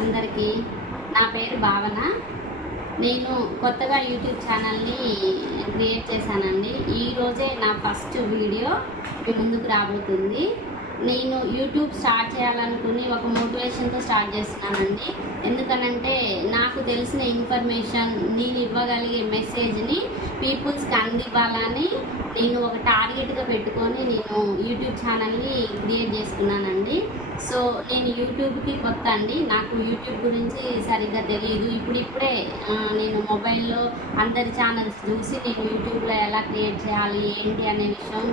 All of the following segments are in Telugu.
అందరికీ. నా పేరు భావన. నేను కొత్తగా యూట్యూబ్ ఛానల్ని క్రియేట్ చేశానండి. ఈరోజే నా ఫస్ట్ వీడియో మీ ముందుకు రాబోతుంది. నేను యూట్యూబ్ స్టార్ట్ చేయాలనుకుని ఒక మోటివేషన్తో స్టార్ట్ చేస్తున్నానండి. ఎందుకనంటే నాకు తెలిసిన ఇన్ఫర్మేషన్, నేను ఇవ్వగలిగే మెసేజ్ని పీపుల్స్కి అందివ్వాలని నేను ఒక టార్గెట్గా పెట్టుకొని నేను యూట్యూబ్ ఛానల్ని క్రియేట్ చేసుకున్నానండి. సో నేను యూట్యూబ్కి కొత్త అండి. నాకు యూట్యూబ్ గురించి సరిగ్గా తెలియదు. ఇప్పుడిప్పుడే నేను మొబైల్లో అందరి ఛానల్స్ చూసి నేను యూట్యూబ్లో ఎలా క్రియేట్ చేయాలి ఏంటి అనే విషయం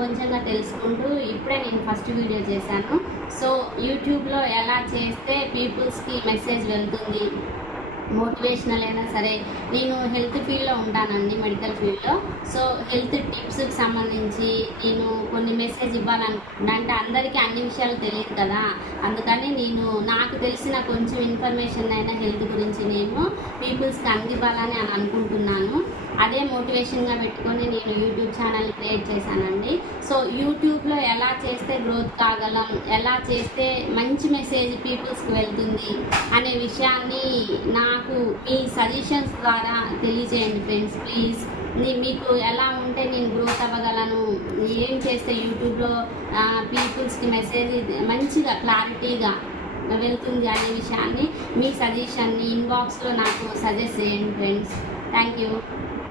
కొంచెంగా తెలుసుకుంటూ ఇప్పుడే నేను ఫస్ట్ వీడియో చేశాను. సో యూట్యూబ్లో ఎలా చేస్తే పీపుల్స్కి మెసేజ్ వెళ్తుంది, మోటివేషనల్ అయినా సరే. నేను హెల్త్ ఫీల్డ్లో ఉంటానండి, మెడికల్ ఫీల్డ్లో. సో హెల్త్ టిప్స్కి సంబంధించి నేను కొన్ని మెసేజ్ ఇవ్వాలనుకుంటున్నాను. అంటే అందరికీ అన్ని విషయాలు తెలియదు కదా, అందుకని నేను నాకు తెలిసిన కొంచెం ఇన్ఫర్మేషన్ అయినా హెల్త్ గురించి నేను పీపుల్స్కి అందివ్వాలని అనుకుంటున్నాను. అదే మోటివేషన్గా పెట్టుకొని నేను యూట్యూబ్ ఛానల్ క్రియేట్ చేశానండి. సో యూట్యూబ్లో ఎలా చేస్తే గ్రోత్ కాగలం, ఎలా చేస్తే మంచి మెసేజ్ పీపుల్స్కి వెళ్తుంది అనే విషయాన్ని నాకు మీ సజెషన్స్ ద్వారా తెలియజేయండి ఫ్రెండ్స్, ప్లీజ్. మీకు ఎలా ఉంటే నేను గ్రోత్ అవ్వగలను, ఏం చేస్తే యూట్యూబ్లో పీపుల్స్కి మెసేజ్ మంచిగా క్లారిటీగా వెళ్తుంది అనే విషయాన్ని మీ సజెషన్ని ఇన్బాక్స్లో నాకు సజెస్ట్ చేయండి ఫ్రెండ్స్. Thank you.